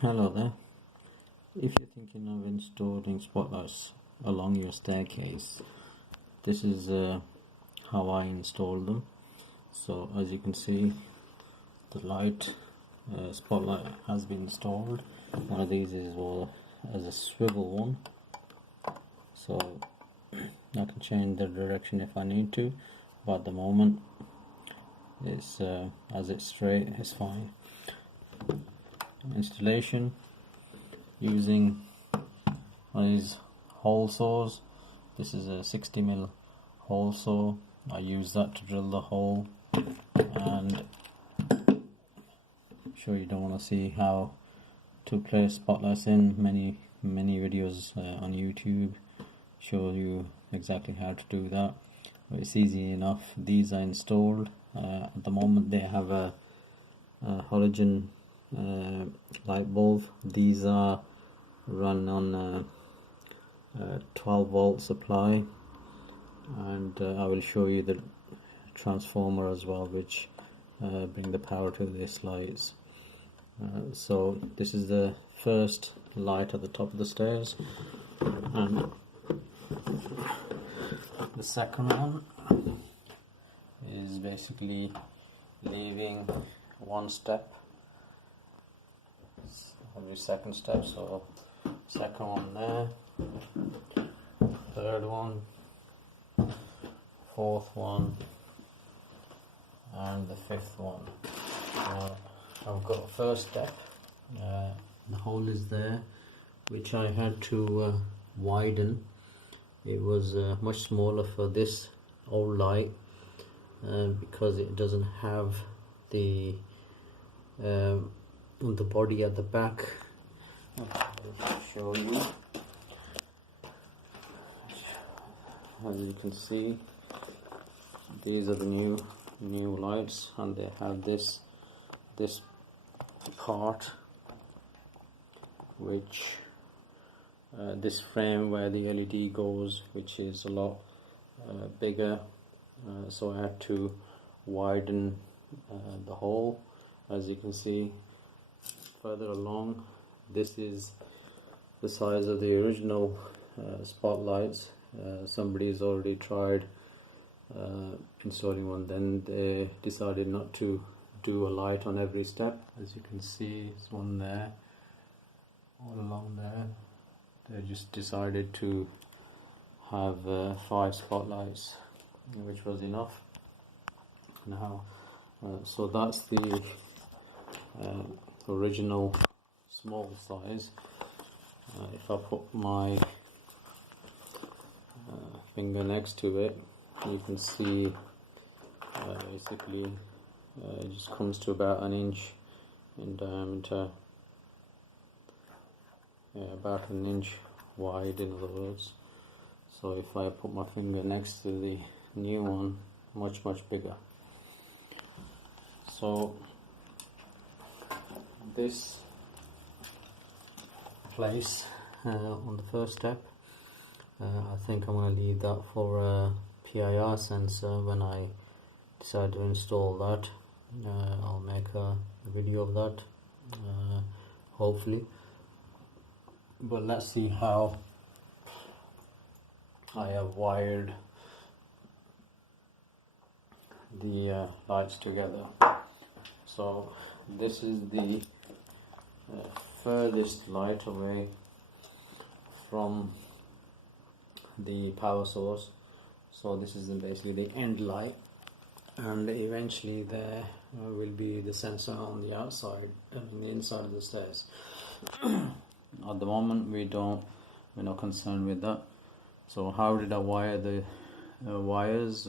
Hello there. If you're thinking of installing spotlights along your staircase, this is how I installed them. So as you can see, the spotlight has been installed. One of these is as a swivel one, so I can change the direction if I need to, but at the moment it's as it's straight, it's fine. Installation using these hole saws. This is a 60mm hole saw. I use that to drill the hole, and I'm sure you don't want to see how to place spotlights in. Many videos on YouTube show you exactly how to do that, but it's easy enough. These are installed. At the moment they have a halogen light bulb. These are run on a 12 volt supply, and I will show you the transformer as well, which bring the power to these lights. So this is the first light at the top of the stairs, and the second one is basically leaving one step every second step. So second one there, third one, fourth one, and the fifth one. I've got a first step. The hole is there, which I had to widen. It was much smaller for this old light because it doesn't have the body at the back. I'll show you. As you can see, these are the new lights, and they have this part, which this frame where the LED goes, which is a lot bigger, so I had to widen the hole. As you can see further along, this is the size of the original spotlights. Somebody's already tried installing one, then they decided not to do a light on every step. As you can see, there's one there, all along there. They just decided to have 5 spotlights, which was enough. Now, so that's the original small size. If I put my finger next to it, you can see basically it just comes to about an inch in diameter, about an inch wide in other words. So if I put my finger next to the new one, much bigger. So this place on the first step, I think I'm going to leave that for a PIR sensor. When I decide to install that, I'll make a video of that, hopefully. But let's see how I have wired the lights together. So this is the furthest light away from the power source. So this is basically the end light, and eventually there will be the sensor on the outside and the inside of the stairs. At the moment we're not concerned with that. So how did I wire the wires?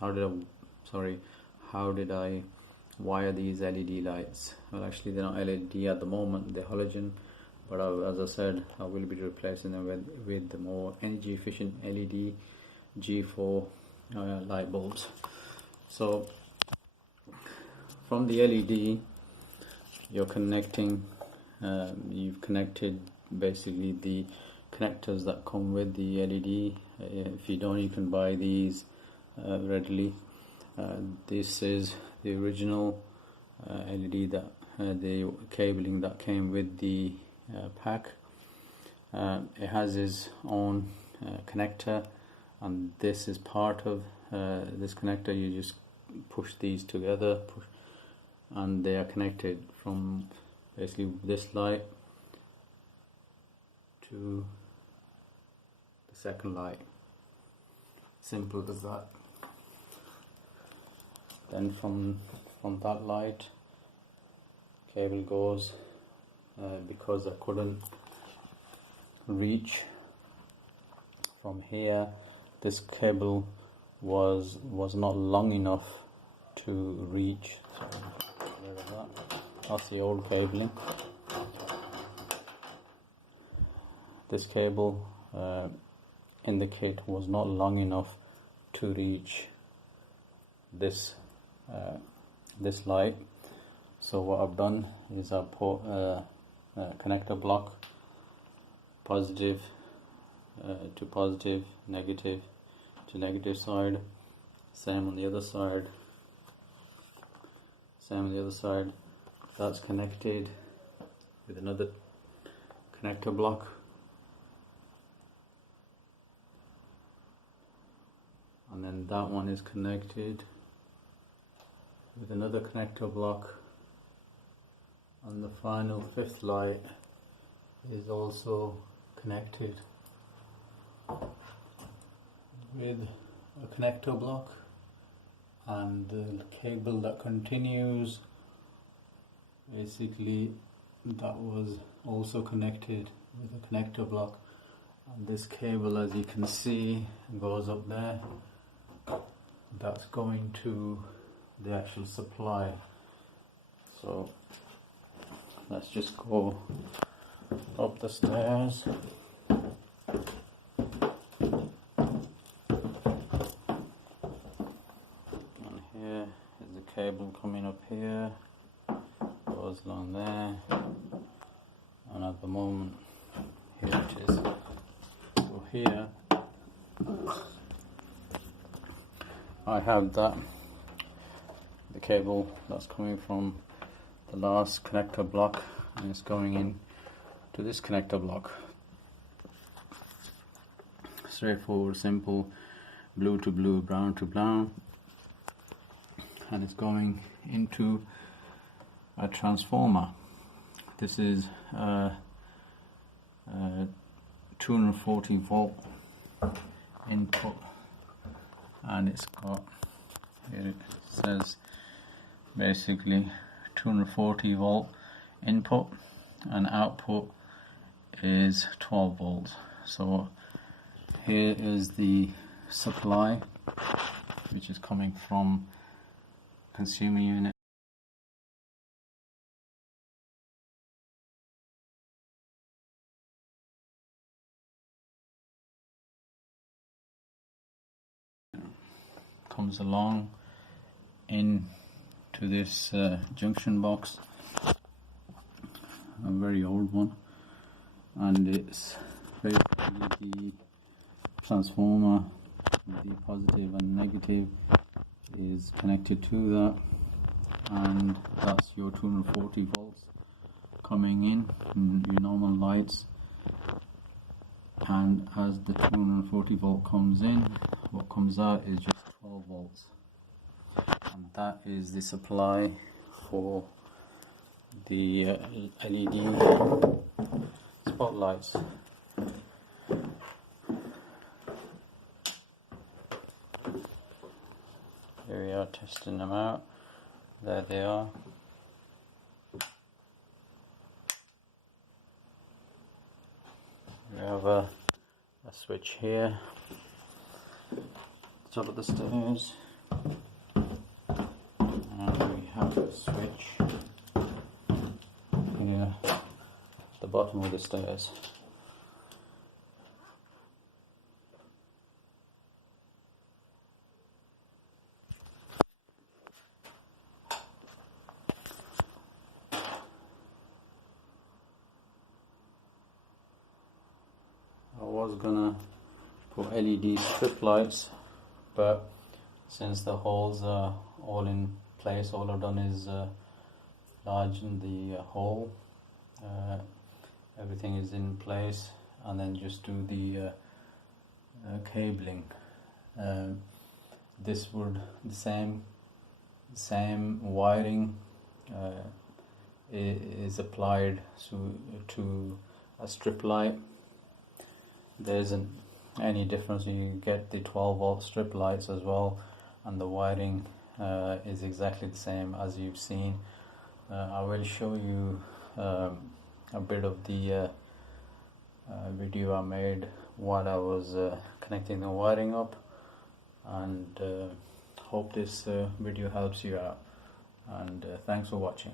How did I wire these LED lights? Well, actually they're not LED at the moment, they're halogen, but as I said, I will be replacing them with the more energy efficient LED G4 light bulbs. So from the LED you're connecting, you've connected basically the connectors that come with the LED. If you don't, you can buy these readily. This is the original LED that the cabling that came with the pack. It has its own connector, and this is part of this connector. You just push these together, and they are connected from basically this light to the second light. Simple as that. Then from that light, cable goes, because I couldn't reach from here, this cable was not long enough to reach. So that's the old cabling. This cable in the kit was not long enough to reach this light. So what I've done is I put a connector block, positive to positive, negative to negative side, same on the other side, that's connected with another connector block, and then that one is connected with another connector block, and the final fifth light is also connected with a connector block, and the cable that continues, basically that was also connected with a connector block, and this cable, as you can see, goes up there. That's going to the actual supply. So let's just go up the stairs. And here is the cable coming up here, goes along there, and at the moment here it is. So here I have the cable that's coming from the last connector block, and it's going in to this connector block. Straightforward, simple, blue to blue, brown to brown, and it's going into a transformer. This is 240 volt input, and it's got, here it says basically 240 volt input, and output is 12 volts. So here is the supply, which is coming from consumer unit. Comes along into this junction box, a very old one, and it's basically the transformer, the positive and negative is connected to that, and that's your 240 volts coming in your normal lights. And as the 240 volt comes in, what comes out is just 12 volts, and that is the supply for the LED spotlights. Here we are testing them out. There they are. We have a switch here, top of the stairs, and we have a switch here at the bottom of the stairs. I was gonna put LED strip lights, but since the holes are all in place, all I've done is large in the hole. Everything is in place, and then just do the cabling. This would the same wiring is applied to a strip light. There isn't any difference. You get the 12-volt strip lights as well, and the wiring is exactly the same as you've seen. I will show you a bit of the video I made while I was connecting the wiring up, and hope this video helps you out, and thanks for watching.